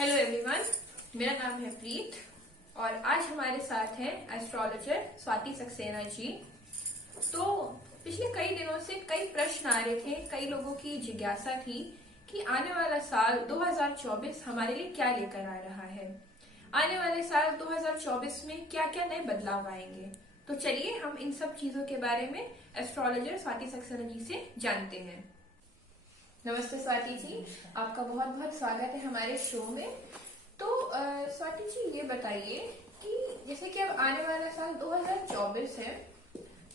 Hello everyone, मेरा नाम है प्रीत और आज हमारे साथ हैं एस्ट्रोलॉजर स्वाति सक्सेना जी। तो पिछले कई दिनों से कई प्रश्न आ रहे थे, कई लोगों की जिज्ञासा थी कि आने वाला साल 2024 हमारे लिए क्या लेकर आ रहा है। आने वाले साल 2024 में क्या क्या नए बदलाव आएंगे। तो चलिए हम इन सब चीजों के बारे में एस्ट्रोलॉजर स्वाति सक्सेना जी से जानते हैं। नमस्ते स्वाति जी, आपका बहुत बहुत स्वागत है हमारे शो में। तो स्वाति जी ये बताइए कि जैसे कि अब आने वाला साल 2024 है,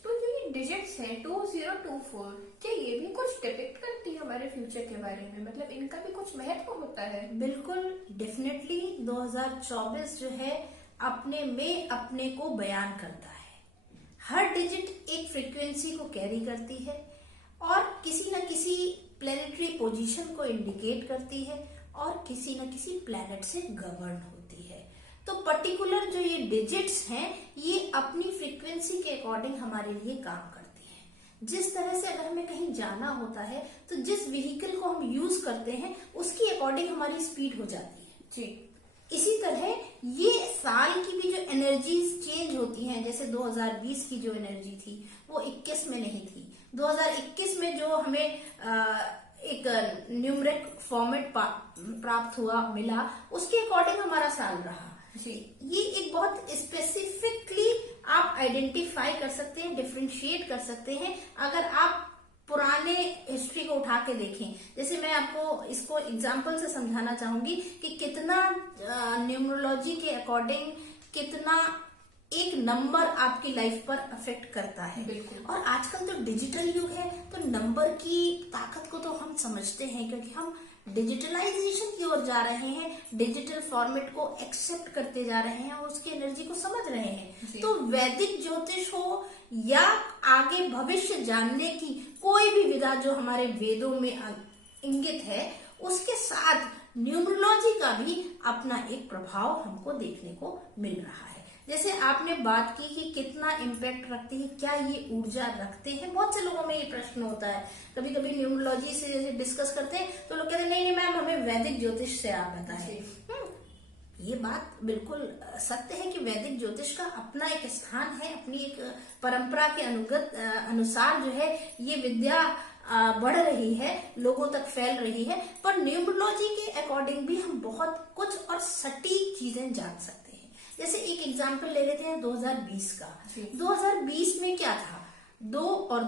तो जो ये डिजिट्स हैं 2024, क्या ये भी कुछ डिपिक्ट करती है हमारे फ्यूचर के बारे में? मतलब इनका भी कुछ महत्व होता है? बिल्कुल, डेफिनेटली 2024 जो है अपने को बयान करता है। हर डिजिट एक फ्रीक्वेंसी को कैरी करती है और किसी न किसी प्लेनेटरी पोजीशन को इंडिकेट करती है और किसी न किसी प्लैनेट से गवर्न होती है। तो पर्टिकुलर जो ये डिजिट्स हैं, ये अपनी फ्रीक्वेंसी के अकॉर्डिंग हमारे लिए काम करती हैं। जिस तरह से अगर हमें कहीं जाना होता है तो जिस व्हीकल को हम यूज करते हैं उसकी अकॉर्डिंग हमारी स्पीड हो जाती है जी। इसी तरह ये साल की भी जो एनर्जीज चेंज होती हैं, जैसे 2020 की जो एनर्जी थी वो 21 में नहीं थी। 2021 में जो हमें एक न्यूमरिक फॉर्मेट प्राप्त हुआ मिला, उसके अकॉर्डिंग हमारा साल रहा जी। ये एक बहुत स्पेसिफिकली आप आइडेंटिफाई कर सकते हैं, डिफरेंशिएट कर सकते हैं अगर आप पुराने हिस्ट्री को उठा के देखें। जैसे मैं आपको इसको एग्जांपल से समझाना चाहूंगी कि कितना न्यूमरोलॉजी के अकॉर्डिंग कितना एक नंबर आपकी लाइफ पर अफेक्ट करता है। और आजकल तो डिजिटल युग है, तो नंबर की ताकत को तो हम समझते हैं, क्योंकि हम डिजिटलाइजेशन की ओर जा रहे हैं, डिजिटल फॉर्मेट को एक्सेप्ट करते जा रहे हैं और उसकी एनर्जी को समझ रहे हैं। तो वैदिक ज्योतिष हो या आगे भविष्य जानने की कोई भी विधा जो हमारे वेदों में इंगित है, उसके साथ न्यूमरोलॉजी का भी अपना एक प्रभाव हमको देखने को मिल रहा है। जैसे आपने बात की कि कितना इम्पैक्ट रखती है, क्या ये ऊर्जा रखते हैं, बहुत से लोगों में ये प्रश्न होता है। कभी कभी न्यूमरोलॉजी से डिस्कस करते हैं तो लोग कहते हैं नहीं मैम, हमें वैदिक ज्योतिष से आप बताएं। ये बात बिल्कुल सत्य है कि वैदिक ज्योतिष का अपना एक स्थान है, अपनी एक परंपरा के अनुसार जो है ये विद्या बढ़ रही है, लोगों तक फैल रही है। पर न्यूमरोलॉजी के अकॉर्डिंग भी हम बहुत कुछ और सटीक चीजें जान सकते हैं। जैसे एक एग्जाम्पल ले लेते हैं 2020 का। 2020 में क्या था, 2 और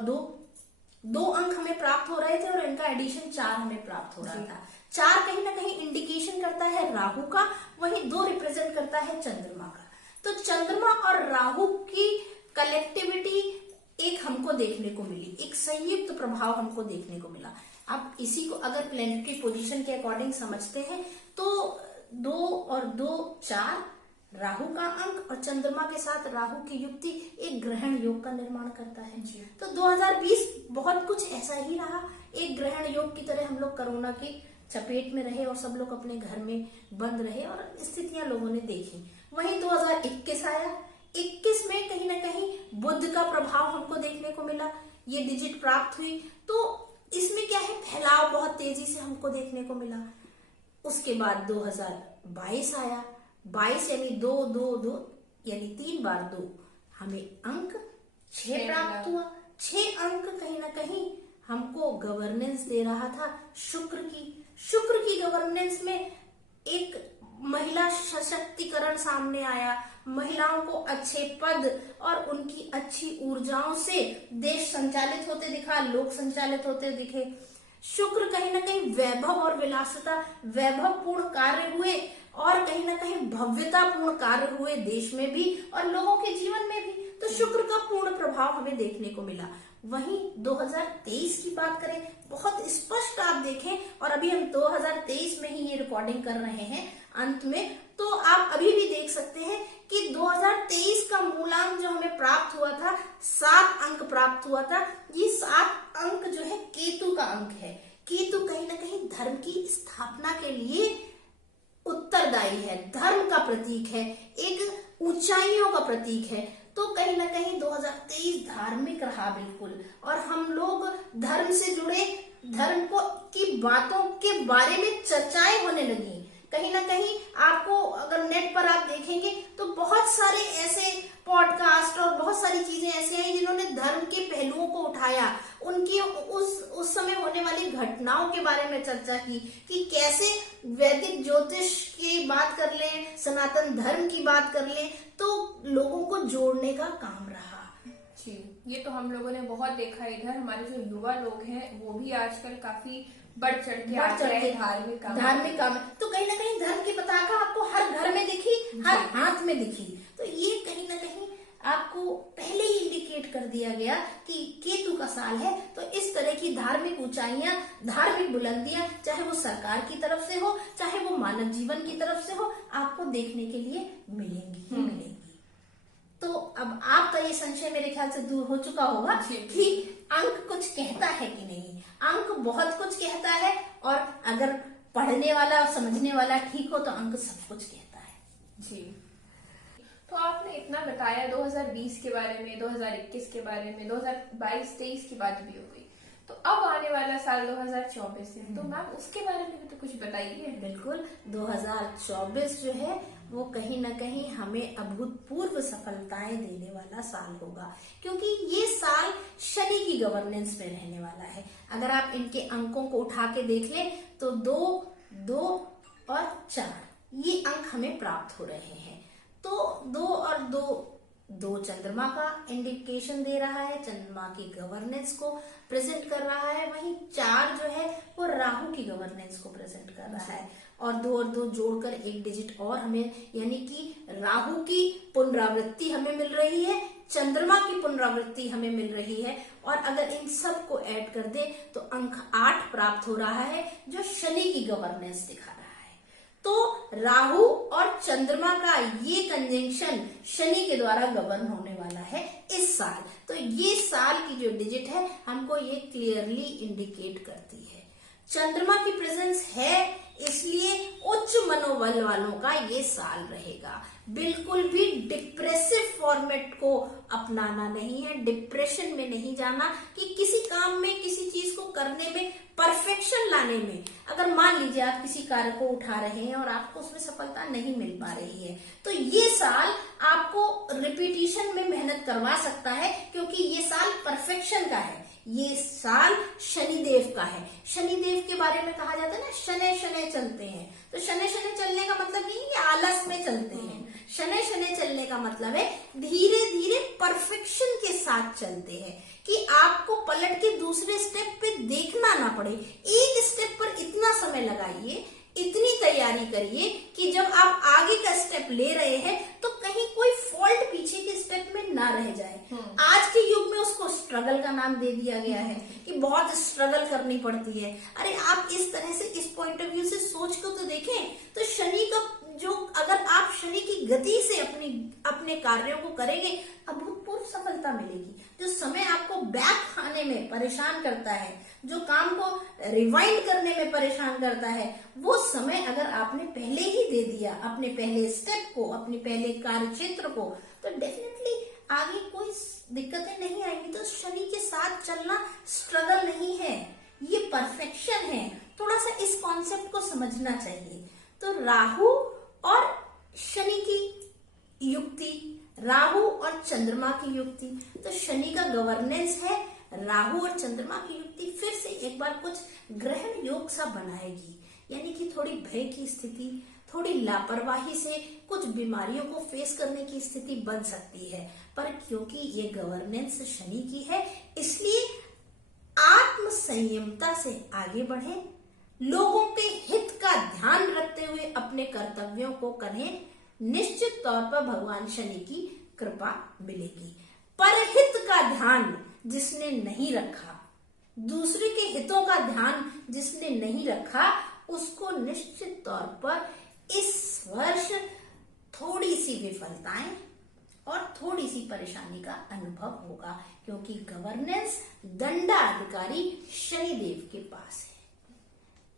2 अंक हमें प्राप्त हो रहे थे और इनका एडिशन 4 हमें प्राप्त हो रहा था। 4 कहीं ना कहीं इंडिकेशन करता है राहु का, वहीं 2 रिप्रेजेंट करता है चंद्रमा का। तो चंद्रमा और राहु की कलेक्टिविटी एक हमको देखने को मिली, एक संयुक्त प्रभाव हमको देखने को मिला। अब इसी को अगर प्लेनेटरी पोजीशन के अकॉर्डिंग समझते हैं तो 2 और 2 4 राहु का अंक और चंद्रमा के साथ राहु की युक्ति एक ग्रहण योग का निर्माण करता है। तो 2020 बहुत कुछ ऐसा ही रहा, एक ग्रहण योग की तरह हम लोग कोरोना की चपेट में रहे और सब लोग अपने घर में बंद रहे और स्थितियां लोगों ने देखी। वहीं 2021 आया, 21 में कहीं ना कहीं बुध का प्रभाव हमको देखने को मिला, ये डिजिट प्राप्त हुई। तो इसमें क्या है, फैलाव बहुत तेजी से हमको देखने को मिला। उसके बाद 2022 आया, 22 यानी 2 2 2 यानी 3 बार 2 हमें अंक 6 प्राप्त हुआ। 6 अंक कहीं ना कहीं हमको गवर्नेंस दे रहा था शुक्र की गवर्नेंस में एक महिला सशक्तिकरण सामने आया। महिलाओं को अच्छे पद और उनकी अच्छी ऊर्जाओं से देश संचालित होते दिखा, लोग संचालित होते दिखे। शुक्र कहीं ना कहीं वैभव और विलासिता, वैभवपूर्ण कार्य हुए और कहीं ना कहीं भव्यतापूर्ण कार्य हुए देश में भी और लोगों के जीवन में भी। तो शुक्र का पूर्ण प्रभाव हमें देखने को मिला। वहीं 2023 की बात करें, बहुत स्पष्ट आप देखें, और अभी हम 2023 में ही ये रिकॉर्डिंग कर रहे हैं अंत में, तो आप अभी भी देख सकते हैं कि 2023 का मूलांक जो हमें प्राप्त हुआ था, 7 अंक प्राप्त हुआ था। ये 7 अंक जो है केतु का अंक है। केतु कहीं ना कहीं धर्म की स्थापना के लिए उत्तरदायी है, धर्म का प्रतीक है, एक ऊंचाइयों का प्रतीक है। तो कहीं ना कहीं 2023 धार्मिक रहा बिल्कुल, और हम लोग धर्म से जुड़े, धर्म को की बातों के बारे में चर्चाएं होने लगी। कहीं ना कहीं आपको अगर नेट पर आप देखेंगे तो बहुत सारे ऐसे पॉडकास्ट और बहुत सारी चीजें ऐसे हैं जिन्होंने धर्म के पहलुओं को उठाया, उनकी उस समय होने वाली घटनाओं के बारे में चर्चा की कि कैसे वैदिक ज्योतिष की बात कर लें, सनातन धर्म की बात कर लें, तो लोगों को जोड़ने का काम रहा। जी, ये तो हम लोगों ने बहुत देखा है। इधर हमारे जो युवा लोग हैं वो भी आजकल काफी बढ़ चढ़ के आ रहे हैं धार्मिक काम। तो कहीं ना कहीं धर्म की पताका आपको हर घर में दिखी, हर हाथ में दिखी। तो ये कहीं ना कहीं आपको पहले ही इंडिकेट कर दिया गया कि केतु का साल है, तो इस तरह की धार्मिक ऊंचाइयां, धार्मिक बुलंदियां, चाहे वो सरकार की तरफ से हो, चाहे वो मानव जीवन की तरफ से हो, आपको देखने के लिए मिलेंगी ही मिलेंगी। तो अब आपका ये संशय मेरे ख्याल से दूर हो चुका होगा कि अंक कुछ कहता है कि नहीं। अंक बहुत कुछ कहता है, और अगर पढ़ने वाला और समझने वाला ठीक हो तो अंक सब कुछ कहता है। जी, तो आपने इतना बताया 2020 के बारे में, 2021 के बारे में, 2022-23 की बात भी हो गई, तो अब आने वाला साल 2024 है, तो मैम उसके बारे में भी तो कुछ बताइए। बिल्कुल, 2024 जो है वो कहीं ना कहीं हमें अभूतपूर्व सफलताएं देने वाला साल होगा, क्योंकि ये साल शनि की गवर्नेंस में रहने वाला है। अगर आप इनके अंकों को उठा के देख लें तो 2, 2 और 4 ये अंक हमें प्राप्त हो रहे हैं। तो 2 और 2 चंद्रमा का इंडिकेशन दे रहा है, चंद्रमा की गवर्नेंस को प्रेजेंट कर रहा है। वहीं 4 जो है वो राहु की गवर्नेंस को प्रेजेंट कर रहा है, और 2 और 2 जोड़कर एक डिजिट और हमें, यानी कि राहु की पुनरावृत्ति हमें मिल रही है, चंद्रमा की पुनरावृत्ति हमें मिल रही है, और अगर इन सब को ऐड कर दे तो अंक 8 प्राप्त हो रहा है, जो शनि की गवर्नेंस दिखा रहा है। तो राहु और चंद्रमा का ये कंजंक्शन शनि के द्वारा गवर्न होने वाला है इस साल। तो ये साल की जो डिजिट है हमको ये क्लियरली इंडिकेट करती है। चंद्रमा की प्रेजेंस है, इसलिए उच्च मनोबल वालों का ये साल रहेगा। बिल्कुल भी डिप्रेसिव फॉर्मेट को अपनाना नहीं है, डिप्रेशन में नहीं जाना कि किसी काम में, किसी चीज को करने में, परफेक्शन लाने में। अगर मान लीजिए आप किसी कार्य को उठा रहे हैं और आपको उसमें सफलता नहीं मिल पा रही है, तो ये साल आपको रिपीटिशन में मेहनत करवा सकता है, क्योंकि ये साल परफेक्शन का है। ये साल शनिदेव का है। शनिदेव के बारे में कहा जाता है ना, शनै शनै चलते हैं। तो शनै शनै चलने का मतलब नहीं है आलस में चलते हैं। शनै शनै चलने का मतलब है धीरे धीरे परफेक्शन के साथ चलते हैं, कि आपको पलट के दूसरे स्टेप पे देखना ना पड़े। एक स्टेप पर इतना समय लगाइए, इतनी तैयारी करिए कि जब आप आगे का स्टेप ले रहे हैं तो कहीं कोई फॉल्ट पीछे के स्टेप में ना रह जाए। आज के युग में उसको स्ट्रगल का नाम दे दिया गया है कि बहुत स्ट्रगल करनी पड़ती है। अरे आप इस तरह से, इस पॉइंट ऑफ व्यू से सोच को तो देखें, तो शनि का जो, अगर आप शनि की गति से अपने कार्यों को करेंगे, अभूतपूर्व सफलता मिलेगी। जो समय आपको बैक खाने में परेशान करता है, जो काम को रिवाइंड करने में परेशान करता है, वो समय अगर आपने पहले ही दे दिया, अपने पहले स्टेप को, अपने पहले कार्य क्षेत्र को, तो डेफिनेटली आगे कोई दिक्कतें नहीं आएंगी। तो शनि के साथ चलना स्ट्रगल नहीं है, ये परफेक्शन है। थोड़ा सा इस कॉन्सेप्ट को समझना चाहिए। तो राहु और शनि की युक्ति, राहु और चंद्रमा की युक्ति, तो शनि का गवर्नेंस है, राहु और चंद्रमा की युक्ति फिर से एक बार कुछ ग्रहण योग सा बनाएगी, यानी कि थोड़ी भय की स्थिति, थोड़ी लापरवाही से कुछ बीमारियों को फेस करने की स्थिति बन सकती है। पर क्योंकि ये गवर्नेंस शनि की है, इसलिए आत्म संयमता से आगे बढ़े, लोगों के हित का ध्यान रखते हुए अपने कर्तव्यों को करें। निश्चित तौर पर भगवान शनि की कृपा मिलेगी। परहित का ध्यान जिसने नहीं रखा, दूसरे के हितों का ध्यान जिसने नहीं रखा, उसको निश्चित तौर पर इस वर्ष थोड़ी सी विफलताएं और थोड़ी सी परेशानी का अनुभव होगा, क्योंकि गवर्नेंस दंडाधिकारी शनिदेव के पास है।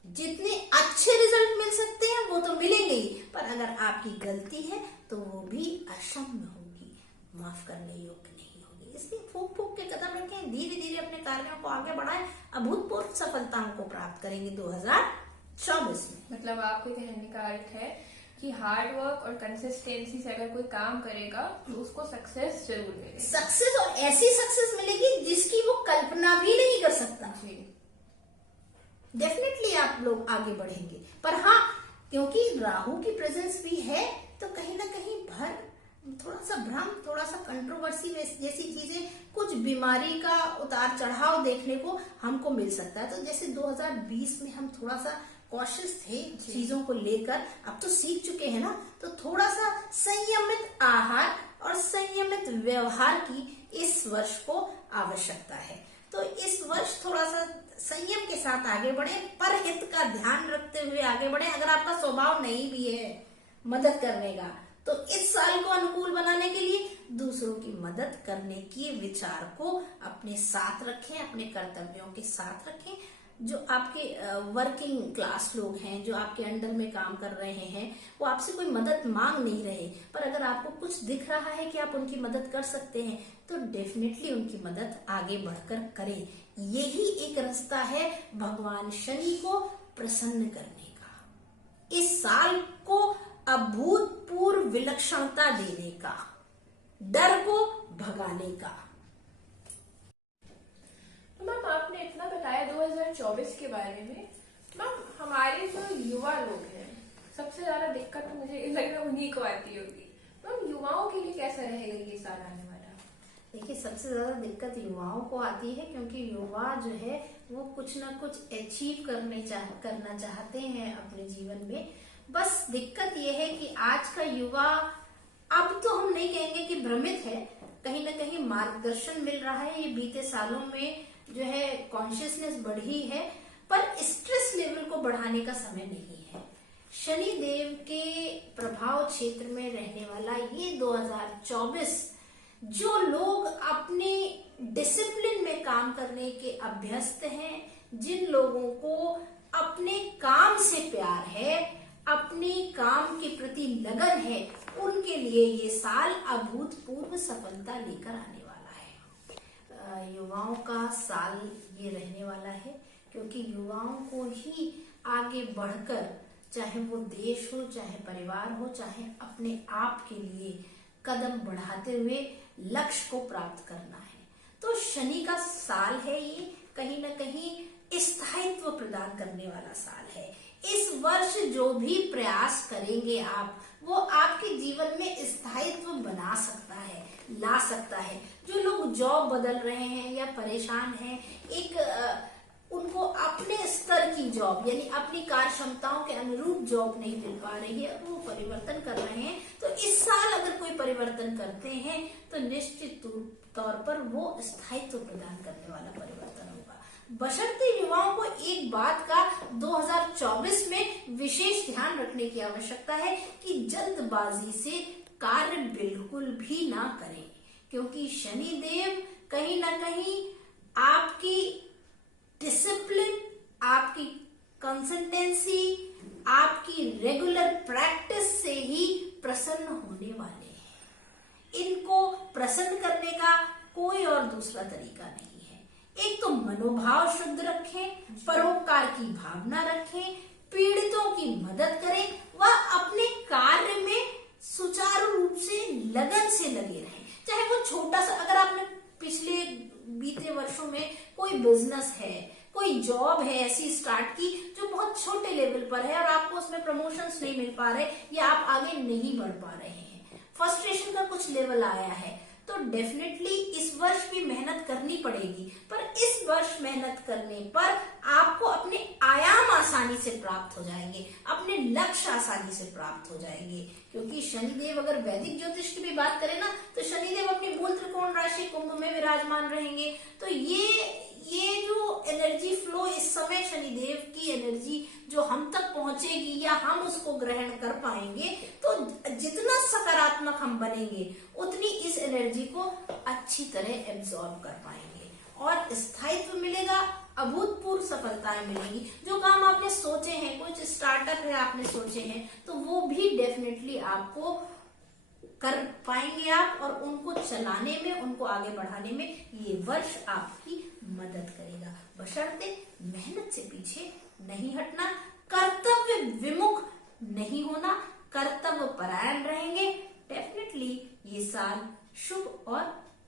जितने अच्छे रिजल्ट मिल सकते हैं वो तो मिलेंगे ही, पर अगर आपकी गलती है तो वो भी अक्षम्य होगी, माफ करने योग्य नहीं होगी। इसलिए फूक फूक के कदम रखें, धीरे धीरे अपने कार्यों को आगे बढ़ाएं, अभूतपूर्व सफलताओं को प्राप्त करेंगे 2024 2024 में। मतलब आपके कहने का अर्थ है कि हार्ड वर्क और कंसिस्टेंसी से अगर कोई काम करेगा तो उसको सक्सेस जरूर मिलेगी। सक्सेस, और ऐसी सक्सेस मिलेगी जिसकी वो कल्पना भी नहीं कर सकता। जी। डेफिनेटली आप लोग आगे बढ़ेंगे। पर हाँ, क्योंकि राहु की प्रेजेंस भी है तो कहीं ना कहीं थोड़ा सा भ्रम, थोड़ा सा कंट्रोवर्सी जैसी चीजें, कुछ बीमारी का उतार चढ़ाव देखने को हमको मिल सकता है। तो जैसे 2020 में हम थोड़ा सा कॉशियस थे चीजों को लेकर, अब तो सीख चुके हैं ना, तो थोड़ा सा संयमित आहार और संयमित व्यवहार की इस वर्ष को आवश्यकता है। तो इस वर्ष थोड़ा सा संयम के साथ आगे बढ़े, परहित का ध्यान रखते हुए आगे बढ़े। अगर आपका स्वभाव नहीं भी है मदद करने का, तो इस साल को अनुकूल बनाने के लिए दूसरों की मदद करने की विचार को अपने साथ रखें, अपने कर्तव्यों के साथ रखें। जो आपके वर्किंग क्लास लोग हैं, जो आपके अंडर में काम कर रहे हैं, वो आपसे कोई मदद मांग नहीं रहे, पर अगर आपको कुछ दिख रहा है कि आप उनकी मदद कर सकते हैं तो डेफिनेटली उनकी मदद आगे बढ़कर करें। यही एक रास्ता है भगवान शनि को प्रसन्न करने का, इस साल को अभूतपूर्व विलक्षणता देने का, डर को भगाने का। तो मैम आपने इतना बताया 2024 के बारे में। मैम हमारे जो युवा लोग हैं, सबसे ज्यादा दिक्कत तो मुझे लग रहा है उन्हीं को आती होगी। मैम युवाओं के लिए कैसा रहेगा ये साल आने वाला? देखिए, सबसे ज्यादा दिक्कत युवाओं को आती है, क्योंकि युवा जो है वो कुछ ना कुछ अचीव करना चाहते हैं अपने जीवन में। बस दिक्कत ये है कि आज का युवा, अब तो हम नहीं कहेंगे कि भ्रमित है, कहीं ना कहीं मार्गदर्शन मिल रहा है। ये बीते सालों में जो है कॉन्शियसनेस बढ़ी है, पर स्ट्रेस लेवल को बढ़ाने का समय नहीं है। शनि देव के प्रभाव क्षेत्र में रहने वाला ये 2024, जो लोग अपने डिसिप्लिन में काम करने के अभ्यस्त हैं, जिन लोगों को अपने काम से प्यार है, अपने काम के प्रति लगन है, उनके लिए ये साल अभूतपूर्व सफलता लेकर आने वाला है। युवाओं का साल ये रहने वाला है, क्योंकि युवाओं को ही आगे बढ़कर, चाहे वो देश हो, चाहे परिवार हो, चाहे अपने आप के लिए कदम बढ़ाते हुए लक्ष्य को प्राप्त करना है। तो शनि का साल है ये, कहीं ना कहीं स्थायित्व प्रदान करने वाला साल है। इस वर्ष जो भी प्रयास करेंगे आप, वो आपके जीवन में स्थायित्व बना सकता है, ला सकता है। जो लोग जॉब बदल रहे हैं या परेशान हैं, उनको अपने स्तर की जॉब, यानी अपनी कार्य क्षमताओं के अनुरूप जॉब नहीं मिल पा रही है, वो परिवर्तन कर रहे हैं। तो इस साल अगर कोई परिवर्तन करते हैं तो निश्चित तौर पर वो स्थायित्व प्रदान करने वाला परिवर्तन होगा। बशर्ते युवाओं को एक बात का 2024 में विशेष ध्यान रखने की आवश्यकता है कि जल्दबाजी से कार्य बिल्कुल भी ना करें, क्योंकि शनि देव कहीं ना कहीं आपकी डिसिप्लिन, आपकी कंसिस्टेंसी, आपकी रेगुलर प्रैक्टिस से ही प्रसन्न होने वाले हैं। इनको प्रसन्न करने का कोई और दूसरा तरीका नहीं है। एक तो मनोभाव शुद्ध रखें, परोपकार की भावना रखें, पीड़ितों की मदद करें व अपने कार्य में सुचारू रूप से लगन से लगे रहें। चाहे वो छोटा सा, अगर आपने पिछले बीते वर्षों में कोई बिजनेस है, कोई जॉब है ऐसी स्टार्ट की जो बहुत छोटे लेवल पर है और आपको उसमें प्रमोशंस नहीं मिल पा रहे या आप आगे नहीं बढ़ पा रहे हैं, फ्रस्ट्रेशन का कुछ लेवल आया है, तो डेफिनेटली इस वर्ष भी मेहनत करनी पड़ेगी। पर इस वर्ष मेहनत करने पर आपको अपने आयाम आसानी से प्राप्त हो जाएंगे, अपने लक्ष्य आसानी से प्राप्त हो जाएंगे। क्योंकि शनिदेव, अगर वैदिक ज्योतिष की भी बात करें ना, तो शनिदेव अपनी मूल त्रिकोण राशि कुंभ में विराजमान रहेंगे। तो ये जो एनर्जी फ्लो इस समय, शनिदेव की एनर्जी जो हम तक पहुंचेगी या हम उसको ग्रहण कर पाएंगे, तो जितना सकारात्मक हम बनेंगे उतनी इस एनर्जी को अच्छी तरह एब्जॉर्ब कर पाएंगे और स्थायित्व मिलेगा, अभूतपूर्व सफलताएं मिलेंगी। जो काम आपने सोचे हैं, कुछ स्टार्टअप है आपने सोचे हैं, तो वो भी डेफिनेटली आपको कर पाएंगे आप, और उनको चलाने में, उनको आगे बढ़ाने में ये वर्ष आपकी मदद करेगा। बशर्ते मेहनत से पीछे नहीं हटना, कर्तव्य विमुख नहीं होना, कर्तव्य परायण रहेंगे, डेफिनेटली ये साल शुभ और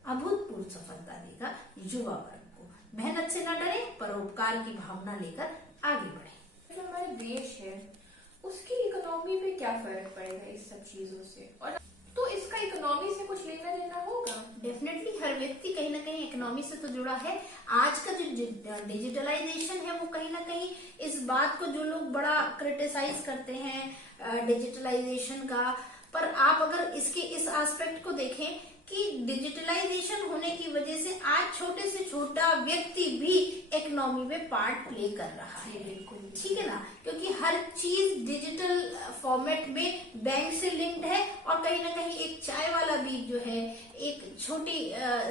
अभूतपूर्व सफलता देगा युवा वर्ग को। मेहनत से न डरे, परोपकार की भावना लेकर आगे बढ़े। जो हमारे देश है उसकी इकोनॉमी पे क्या फर्क पड़ेगा इस सब चीजों से, और तो इसका इकोनॉमी से कुछ लेना देना होगा? डेफिनेटली हर व्यक्ति कहीं ना कहीं इकोनॉमी से तो जुड़ा है। आज का जो डिजिटलाइजेशन है वो कहीं ना कहीं इस बात को, जो लोग बड़ा क्रिटिसाइज करते हैं डिजिटलाइजेशन का, पर आप अगर इसके इस एस्पेक्ट को देखें कि डिजिटलाइजेशन होने की वजह से आज छोटे से छोटा व्यक्ति भी इकोनॉमी में पार्ट प्ले कर रहा है। बिल्कुल ठीक है ना, क्योंकि हर चीज डिजिटल फॉर्मेट में बैंक से लिंक्ड है, और कहीं ना कहीं एक चाय वाला भी जो है, एक छोटी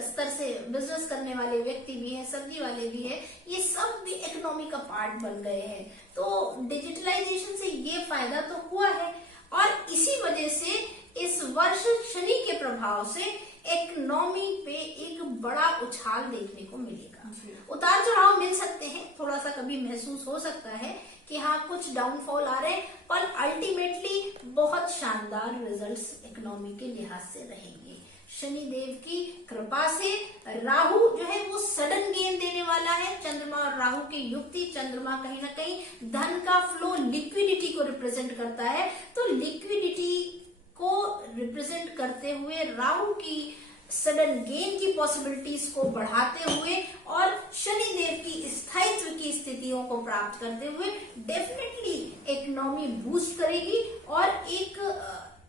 स्तर से बिजनेस करने वाले व्यक्ति भी है, सब्जी वाले भी है, ये सब भी इकोनॉमी का पार्ट बन गए हैं। तो डिजिटलाइजेशन से ये फायदा तो हुआ है, और इसी वजह से इस वर्ष शनि के प्रभाव से इकोनॉमी पे एक बड़ा उछाल देखने को मिलेगा। उतार चढ़ाव मिल सकते हैं, थोड़ा सा कभी महसूस हो सकता है कि हाँ कुछ डाउनफॉल आ रहे हैं, पर अल्टीमेटली बहुत शानदार रिजल्ट्स इकोनॉमी के लिहाज से रहेंगे। शनि देव की कृपा से राहु जो है वो सडन गेन देने वाला है। चंद्रमा और राहु की युक्ति, चंद्रमा कहीं ना कहीं धन का फ्लो, लिक्विडिटी को रिप्रेजेंट करता है, तो लिक्विडिटी को रिप्रेजेंट करते हुए राहु की सडन गेन की पॉसिबिलिटीज को बढ़ाते हुए और शनि देव की स्थायित्व की स्थितियों को प्राप्त करते हुए डेफिनेटली इकोनॉमी बूस्ट करेगी, और एक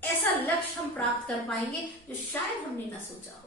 ऐसा लक्ष्य हम प्राप्त कर पाएंगे जो शायद हमने न सोचा।